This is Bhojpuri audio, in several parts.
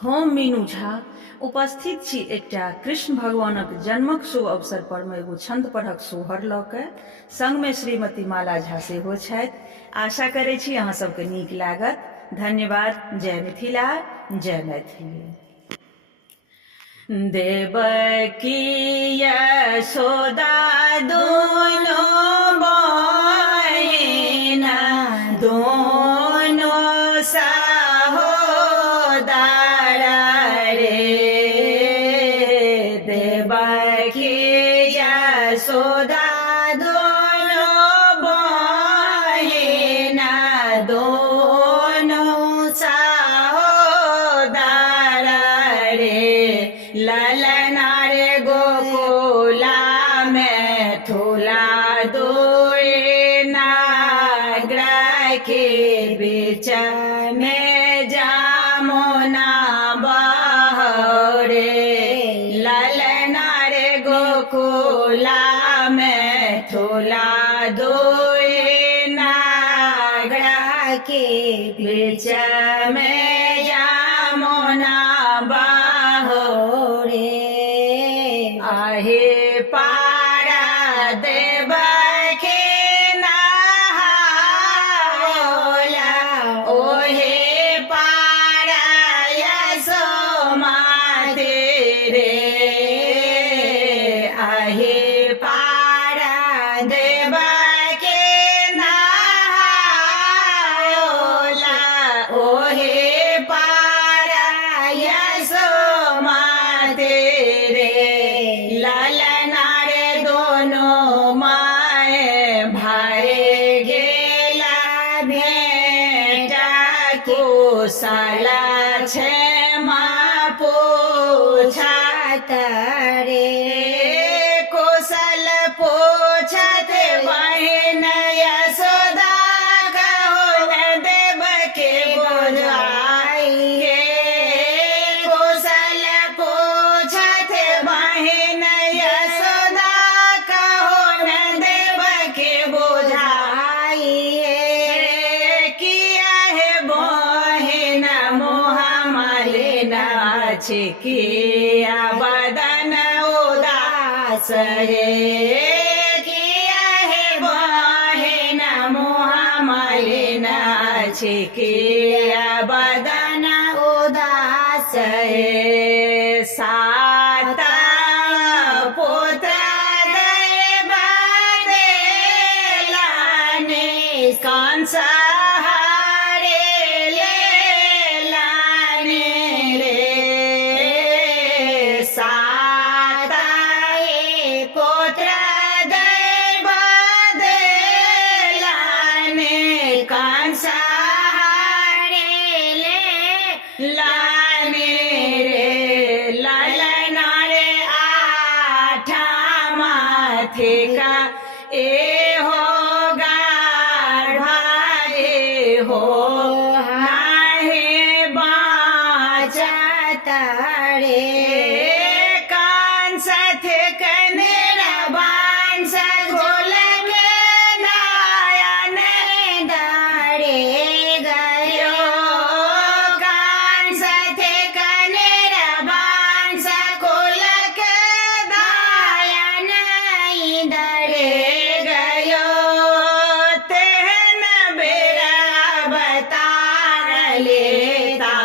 हम मीनू झा उपस्थित छी एकटा कृष्ण भगवानक जन्मक शुभ अवसर पर में एगो छंद पढ़क सोहर लऽ के संग में श्रीमती माला झा सेहो छथि। आशा करै छी अहाँ सबके नीक लागत। धन्यवाद। जय मिथिला, जय मैथिली। देवकी यशोदा दोनों बहिना दोनों सहोदर रे। देवकी यशोदा दोनों बहिना दोनों सहोदर रे। ललना रे गोकुला में थोला दोए नागरा के बीच में जामुना बहरे। ललना रे गोकुला में थोला दोए नागरा के बीच में जामुना आहे पारा देवकी नहाओला ओहे पारा यशोमती रे। आहे पारा देवकी नहाओला ओहे पारा यशोमती रे। ललना रे दोनों माए भाई गेला भेंटा कुशला छे माँ पूछत रे। कुशल पूछत बहिन यशोदा कहो न देवकी बुझाई हे। कुशल पूछत बहिन यशोदा कहो न देवकी बुझाई हे। किया है बहिन मोह मलिन किया बदन उदास रे। किया है बहिन मोह मलिन किया बदन उदास रे। सात पुत्र दैव देलाने कंस हारे लेलाने रे। सात पुत्र दैव देलाने कंस हारे लेलाने रे। ललना रे आठा माथिका ए हो गाढ़ा ए हो नाहे बाँचत रे। कंस थे कनेरा बांस घोलक नयन डारे गयो। कंस थे कनेरा बांस घोलक नयन डरे गयो। तेहन बेरा अवतार लेता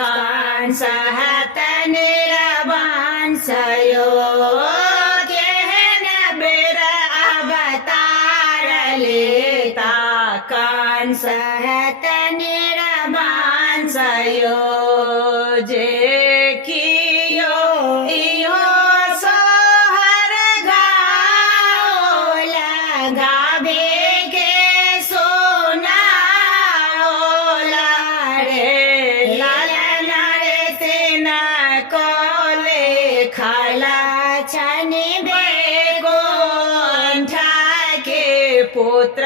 कंस हतन बांसयो। केहन बेरा अवतार लेता कंस हतन बांसयो। जे कियो इहो सोहर गाओला गावे के सोनाओला रे। ललना रे तेना कोले खाला छनि बेगोंठा के पुत्र